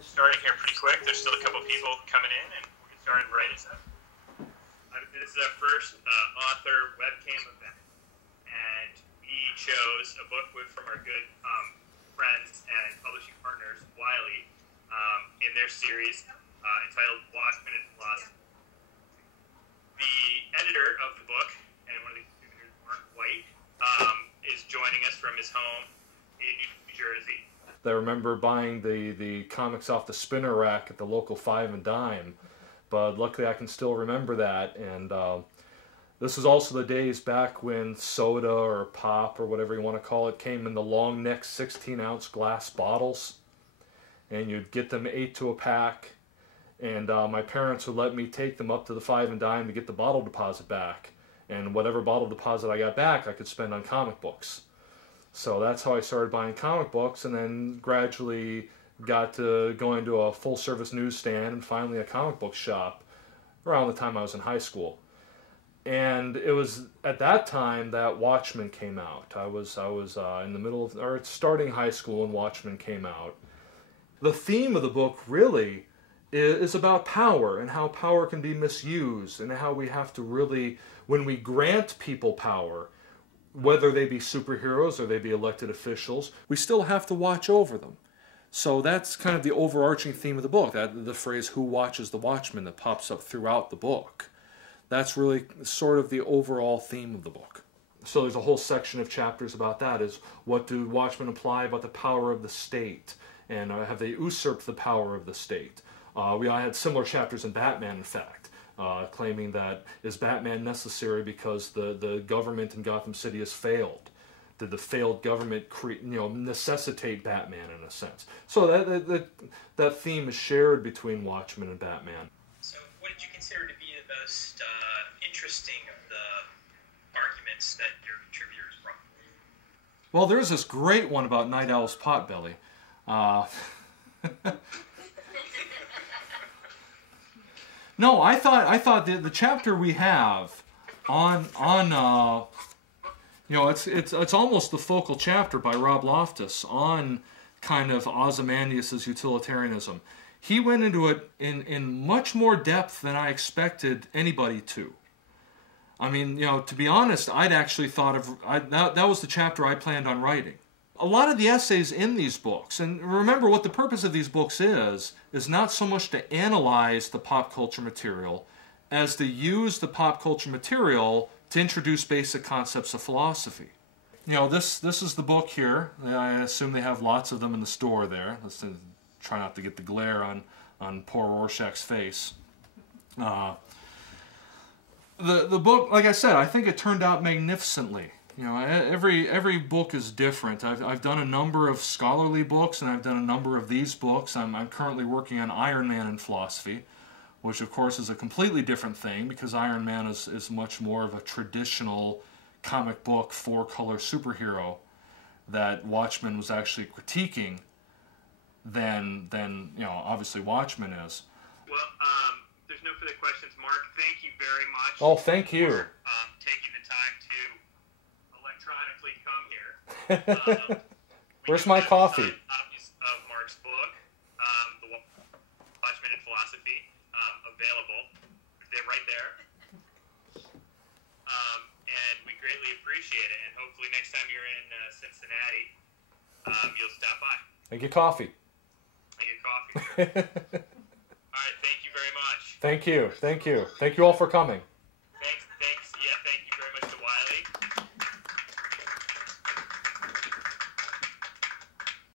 starting here pretty quick. There's still a couple people coming in, and we'll get started right as that. This is our first author webcam event, and we chose a book from our good friends and publishing partners, Wiley, in their series entitled Watchmen and Philosophy. The editor of the book, and one of the contributors, Mark White, is joining us from his home in New Jersey. I remember buying the comics off the spinner rack at the local 5 and Dime, but luckily I can still remember that. And this was also the days back when soda or pop or whatever you want to call it came in the long neck 16-ounce glass bottles, and you'd get them 8 to a pack. And my parents would let me take them up to the 5 and Dime to get the bottle deposit back, and whatever bottle deposit I got back I could spend on comic books. So that's how I started buying comic books, and then gradually got to going to a full-service newsstand and finally a comic book shop around the time I was in high school. And it was at that time that Watchmen came out. I was in the middle of, or starting high school, and Watchmen came out. The theme of the book really is about power and how power can be misused, and how we have to really, when we grant people power, whether they be superheroes or they be elected officials, we still have to watch over them. So that's kind of the overarching theme of the book, the phrase, who watches the watchman, that pops up throughout the book. That's really sort of the overall theme of the book. So there's a whole section of chapters about that, is what do watchmen imply about the power of the state, and have they usurped the power of the state? We had similar chapters in Batman, in fact, claiming that, is Batman necessary because the government in Gotham City has failed? Did the failed government necessitate Batman in a sense? So that theme is shared between Watchmen and Batman. So what did you consider to be the most interesting of the arguments that your contributors brought? Well, there's this great one about Night Owl's potbelly. No, I thought the chapter we have on it's almost the focal chapter by Rob Loftus on kind of Ozymandias's utilitarianism. He went into it in much more depth than I expected anybody to. I mean, to be honest, I'd actually thought of that was the chapter I planned on writing. A lot of the essays in these books, and remember what the purpose of these books is not so much to analyze the pop culture material as to use the pop culture material to introduce basic concepts of philosophy. This is the book here. I assume they have lots of them in the store there. Let's try not to get the glare on poor Rorschach's face. The book, like I said, I think it turned out magnificently. Every book is different. I've done a number of scholarly books, and I've done a number of these books. I'm currently working on Iron Man in philosophy, which of course is a completely different thing, because Iron Man is much more of a traditional comic book 4-color superhero that Watchmen was actually critiquing than obviously Watchmen is. Well, there's no further questions. Mark, thank you very much. Oh, thank you. For taking the time to electronically come here. Where's my coffee? Copies of Mark's book, The Watchmen in Philosophy, available. They're right there. And we greatly appreciate it. And hopefully next time you're in Cincinnati, you'll stop by. I get coffee. I get coffee. All right, thank you very much. Thank you. Thank you. Thank you all for coming.